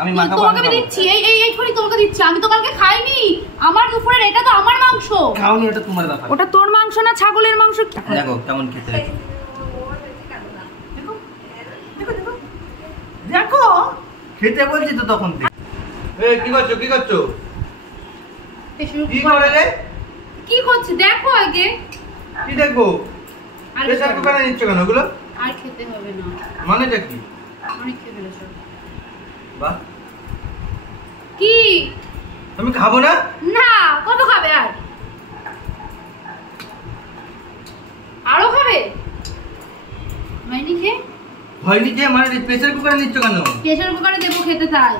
আমি মাখা তোমাকে দিচ্ছি, এই ছড়ি তোমাকে দিচ্ছি। আমি তো কালকে খাইনি, আমার দুপুরের এটা তো আমার মাংস। খাওনি, এটা তোমার ব্যাপার। ওটা তোর মাংস না ছাগলের মাংস। দেখো কেমন খেতে দেখো দেখো খেতে বলছি তো তখন থেকে। এই কি করছো কি করছো? কি করে রে? কি করছিস দেখো আগে। কি দেখবো? প্রেসার কুকারে নিচ্ছ কেন ওগুলো? আর খেতে হবে না। মানেটা কি? অনেক খেয়ে ফেলেছো। বাহ, কি তুমি খাবো না? না, কত খাবে আর? আরো খাবে? হয়নি খেয়ে? হয়নি খেয়ে মানে প্রেসার কুকারে নিচ্ছ কেন? প্রেসার কুকারে দেবো খেতে তাই।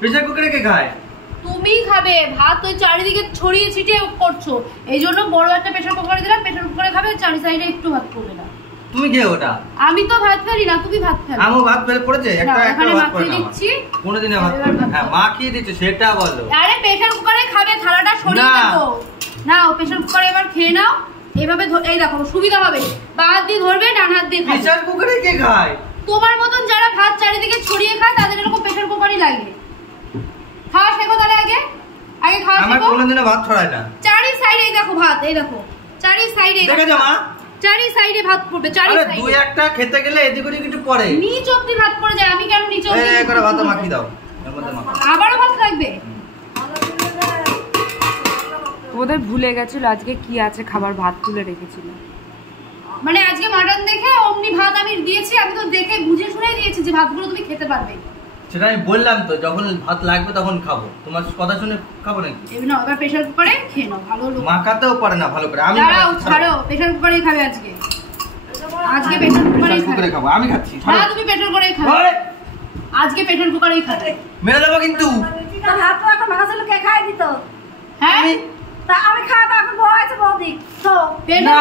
প্রেসার কুকারে কে খায়? তুমিই খাবে। ভাত ওই চারিদিকে ছড়িয়ে ছিটিয়ে করছো, এই জন্য বড় একটা প্রেসার কুকারে দিলাম। প্রেসার কুকারে খাবে, চারি সাইডে একটু ভাত করবে না। তুমি খেয়ে ওটা। আমি তো ভাত ফেলি না, তুমি ভাত ফেলো। আমও ভাত ফেলে পড়েছে, একটা একটা ভাত করে না। দিচ্ছি কোনদিনও ভাত করে না। হ্যাঁ, মা কি দিচ্ছে সেটা বলো। আরে প্রেসার কুকারে খাবে, থালাটা সরিয়ে দেবো। নাও প্রেসার কুকারে এবার খেয়ে নাও। এইভাবে এই দেখো সুবিধা হবে, বা হাত দিয়ে ধরবে, ডান হাত দিয়ে খাবে। প্রেসার কুকারে কে খায়? তোমার মতন যারা ভাত চারিদিকে ছড়িয়ে খায় তাদের এরকম প্রেসার কুকারই লাগে। খাওয়া শেখো তাহলে, আগে খাওয়া শেখো। আমার কোনদিনও ভাত ছড়ায় না। চারি সাইডে দেখো ভাত, এই দেখো চারি সাইডে দেখেছো মা? চারি সাইডে ভাত পড়বে, চারি সাইডে। আরে দুই একটা খেতে গেলে এদিক ওদিক একটু পড়ে। নিচ অবধি ভাত পড়ে যায়, আমি কেন নিচ অবধি? এই করে ভাত মাখি দাও, এর মধ্যে মাখো। আবারও ভাত লাগবে? ওদের ভুলে গেছিল আজকে কি আছে খাবার, ভাত তুলে রেখেছিল। মানে আজকে মাটন দেখে অমনি ভাত আমি দিয়েছি। আমি তো দেখে বুঝে শুনে দিয়েছি যে ভাতগুলো তুমি খেতে পারবে। সেটা আমি বললাম তো, যখন ভাত লাগবে তখন খাবো। তোমার কথা শুনে খাবো নাকি? এবার প্রেসার কুকারে খেয়ে নাও, ভালো লোক। মাখাতেও পারে না ভালো করে। আমি ছাড়ো, প্রেসার কুকারে খাবে আজকে। আজকে প্রেসার কুকারে খাবো। আমি খাচ্ছি। না, তুমি প্রেসার কুকারে খাবে। আজকে প্রেসার কুকারেই খাবে। মেরে দেবো কিন্তু। ভাত তো এখন মাখা ছিল, কে খাই দিত? হ্যাঁ, তা আমি খাওয়া এখন বউ আছে, বৌদি তো না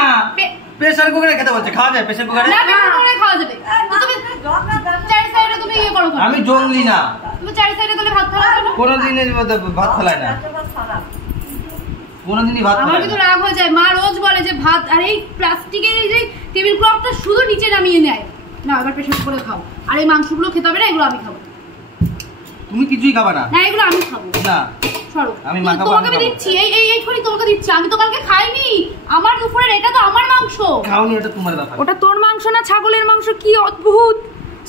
প্রেসার কুকারে খেতে বলছে। খাওয়া যায় প্রেসার কুকারে? না, প্রেসার কুকারে খাওয়া যাবে। তুমি চারি সাইডে তুমি ইয়ে করো। আমি জঙ্গলি না। তুমি চারি সাইডে তাহলে ভাত ফেলাও না। কোনদিনই ভাত ফেলায় না, কোনদিনই ভাত। আমার কিন্তু রাগ হয়ে যায়। মা রোজ বলে যে ভাত, আর এই প্লাস্টিকের এই যে টেবিল ক্লথটা শুধু নিচে নামিয়ে নেয়। না, এবার প্রেসার কুকারে খাও। আর এই মাংসগুলো খেতে হবে না, এগুলো আমি খাবো। তুমি কিছুই খাবে না? না, এগুলো আমি খাবো। না, সরো। আমি মাখা তোমাকে দিচ্ছি, এই ছড়ি তোমাকে দিচ্ছি। আমি তো কালকে খাইনি, আমার দুপুরের এটা তো আমার মাংস। খাওনি, এটা তোমার ব্যাপার। ওটা তোর মাংস না ছাগলের মাংস। কি অদ্ভুত।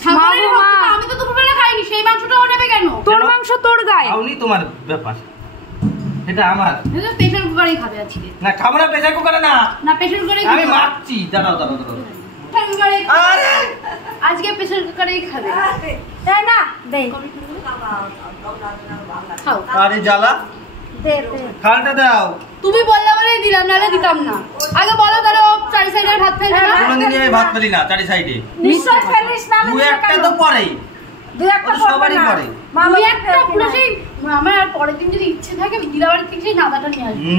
ছাগলের মাংস আমি তো দুপুরবেলা খাইনি, সেই মাংসটা ও নেবে কেন? তোর মাংস তোর গায়ে। খাওনি, তোমার ব্যাপার। এটা আমার। প্রেসার কুকারেই খাবে আজকে। না খাবো না, প্রেসার কুকারে না। না, প্রেসার কুকারেই আমি মারছি। দাঁড়াও দাঁড়াও দাঁড়াও। আরে আজকে প্রেসার কুকারেই খাবে। তাই না? দে খাও। আরে জ্বালা, দে খালটা দাও। তুমি বললে বলেই দিলাম, নালে দিতাম না। আগে বলো তাহলে ও চারি সাইডের ভাত ফেলবে না। কোনদিনই আমি ভাত ফেলি না চারি সাইডে। নিশ্চয় ফেলিস না। দুই একটা তো পড়েই। দুই একটা সবারই পড়ে। আমি একটা পুরো সেই আমার আর পরের দিন যদি ইচ্ছে থাকে আমি দিলাবাড়ি থেকে সেই নাদাটা নিয়ে আসবো।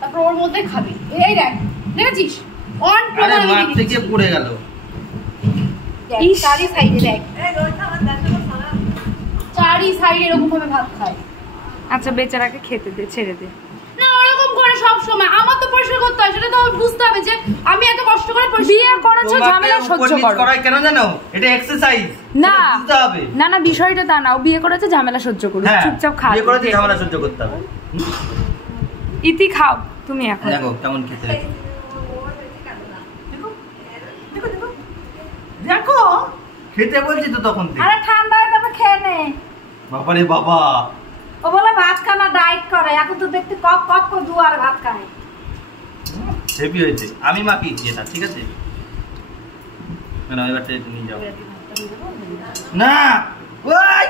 তারপর ওর মধ্যে খাবে। এই দেখ, দেখেছিস? অন আরে মাছ থেকে পড়ে গেল। চারি সাইডে দেখ, চারি সাইডে এরকম ভাবে ভাত খায়। আচ্ছা বেচারাকে খেতে দে, ছেড়ে দে। না, ওরকম করে সব সময় আমার তো পরিষ্কার করতে হয়, সেটা তো বুঝতে হবে যে আমি এত কষ্ট করে বিয়ে করেছো, ঝামেলা সহ্য করো। করাই কেন জানো? এটা এক্সারসাইজ। না বুঝতে হবে। না না, বিষয়টা তা না। ও বিয়ে করেছে, ঝামেলা সহ্য করো, চুপচাপ খাও। বিয়ে করেছে, ঝামেলা সহ্য করতে হবে। ইতি খাও তুমি এখন। দেখো কেমন খেতে দেখো দেখো খেতে বলছি তো তখন থেকে। আরে ঠান্ডা হয়ে যাবে, খেয়ে নে। বাবারে বাবা, ও বলে ভাত খানা ডায়েট করে, এখন তো দেখতে কপ কপ করে দুয়ার ভাত খায়। হেভি হয়েছে। আমি মাখিয়েছি এটা, ঠিক আছে? না এবার তুমি যাও না। ওই